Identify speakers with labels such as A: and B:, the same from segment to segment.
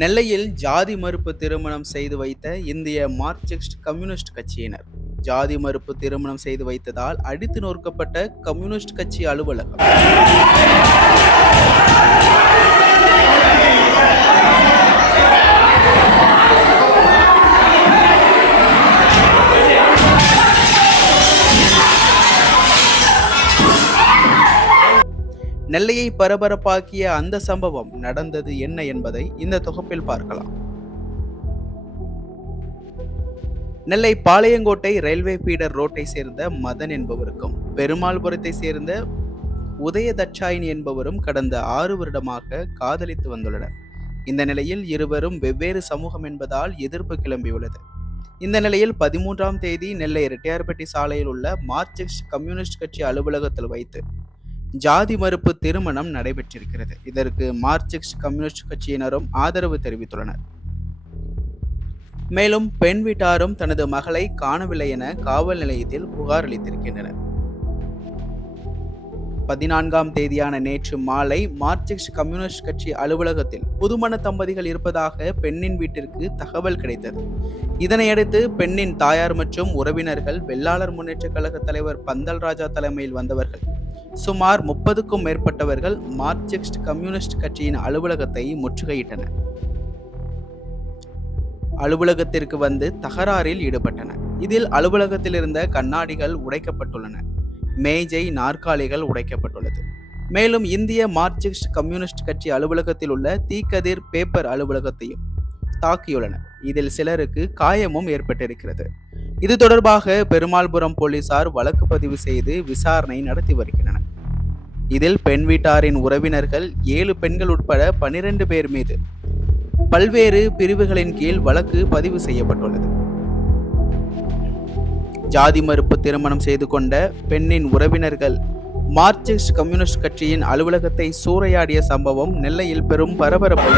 A: நெல்லையில் ஜாதி மறுப்பு திருமணம் செய்து வைத்த இந்திய மார்க்சிஸ்ட் கம்யூனிஸ்ட் கட்சியினர். ஜாதி மறுப்பு திருமணம் செய்து வைத்ததால் அடித்து நொறுக்கப்பட்ட கம்யூனிஸ்ட் கட்சி அலுவலகம். நெல்லையை பரபரப்பாக்கிய அந்த சம்பவம் நடந்தது என்ன என்பதை இந்த தொகுப்பில் பார்க்கலாம். நெல்லை பாளையங்கோட்டை ரயில்வே பீடர் ரோட்டை சேர்ந்த மதன் என்பவருக்கும் பெருமாள்புரத்தை சேர்ந்த உதயதட்சாயின் என்பவரும் கடந்த ஆறு வருடமாக காதலித்து வந்துள்ளனர். இந்த நிலையில் இருவரும் வெவ்வேறு சமூகம் என்பதால் எதிர்ப்பு கிளம்பியுள்ளது. இந்த நிலையில் பதிமூன்றாம் தேதி நெல்லை ரெட்டியார்பட்டி சாலையில் உள்ள மார்க்சிஸ்ட் கம்யூனிஸ்ட் கட்சி அலுவலகத்தில் வைத்து ஜாதி மறுப்பு திருமணம் நடைபெற்றிருக்கிறது. இதற்கு மார்க்சிஸ்ட் கம்யூனிஸ்ட் கட்சியினரும் ஆதரவு தெரிவித்துள்ளனர். மேலும் பெண் வீட்டாரும் தனது மகளை காணவில்லை என காவல் நிலையத்தில் புகார் அளித்திருக்கின்றனர். பதினான்காம் தேதியான நேற்று மாலை மார்க்சிஸ்ட் கம்யூனிஸ்ட் கட்சி அலுவலகத்தில் புதுமண தம்பதிகள் இருப்பதாக பெண்ணின் வீட்டிற்கு தகவல் கிடைத்தது. இதனையடுத்து பெண்ணின் தாயார் மற்றும் உறவினர்கள் வெள்ளாளர் முன்னேற்ற கழக தலைவர் பந்தல் ராஜா தலைமையில் வந்தவர்கள் சுமார் முப்பதுக்கும் மேற்பட்டவர்கள் மார்க்சிஸ்ட் கம்யூனிஸ்ட் கட்சியின் அலுவலகத்தை முற்றுகையிட்டனர். அலுவலகத்திற்கு வந்து தகராறில் ஈடுபட்டனர். இதில் அலுவலகத்தில் இருந்த கண்ணாடிகள் உடைக்கப்பட்டுள்ளன. மேஜை நாற்காலிகள் உடைக்கப்பட்டுள்ளது. மேலும் இந்திய மார்க்சிஸ்ட் கம்யூனிஸ்ட் கட்சி அலுவலகத்தில் உள்ள தீக்கதிர் பேப்பர் அலுவலகத்தையும் தாக்கியுள்ளனர் இதில் சிலருக்கு காயமும் ஏற்பட்டிருக்கிறது. இது தொடர்பாக பெருமாள்புரம் போலீசார் வழக்கு பதிவு செய்து விசாரணை நடத்தி வருகின்றனர். இதில் பெண் வீட்டாரின் உறவினர்கள் ஏழு பெண்கள் உட்பட பனிரெண்டு பேர் மீது பல்வேறு பிரிவுகளின் கீழ் வழக்கு பதிவு செய்யப்பட்டுள்ளது. ஜாதி மறுப்பு திருமணம் செய்து கொண்ட பெண்ணின் உறவினர்கள் மார்க்சிஸ்ட் கம்யூனிஸ்ட் கட்சியின் அலுவலகத்தை சூறையாடிய சம்பவம் நெல்லையில் பெரும் பரபரப்பு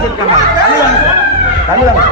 B: பேசியிருக்காங்க. தமிழ்
C: அவ்வளவு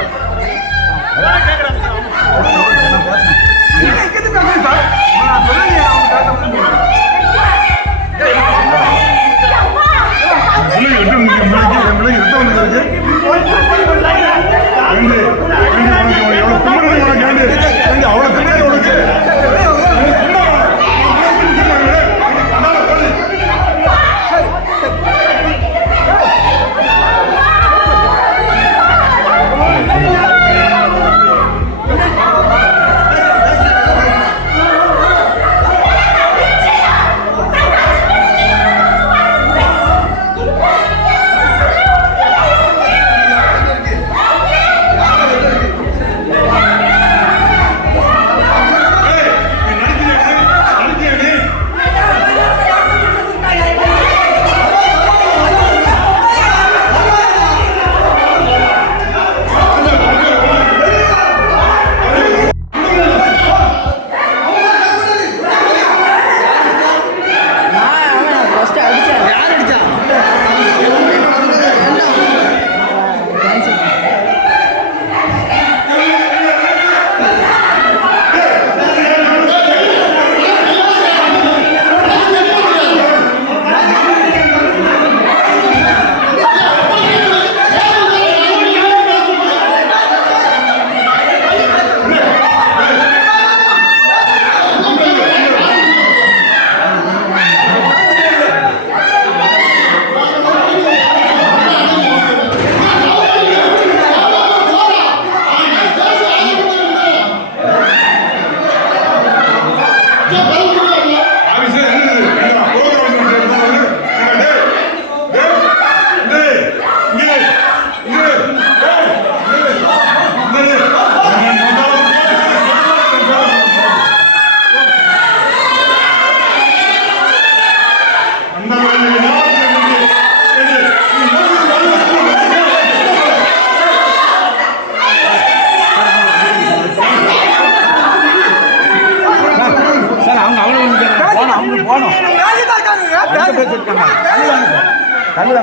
C: தமிழ்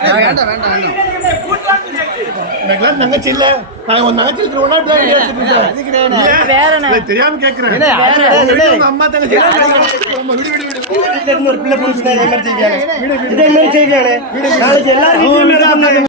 C: வேண்டாம் வேண்டாம் தெரியாம கேக்குறேன் அம்மா தங்கச்சி
D: பிள்ளை எமர்ஜென்சி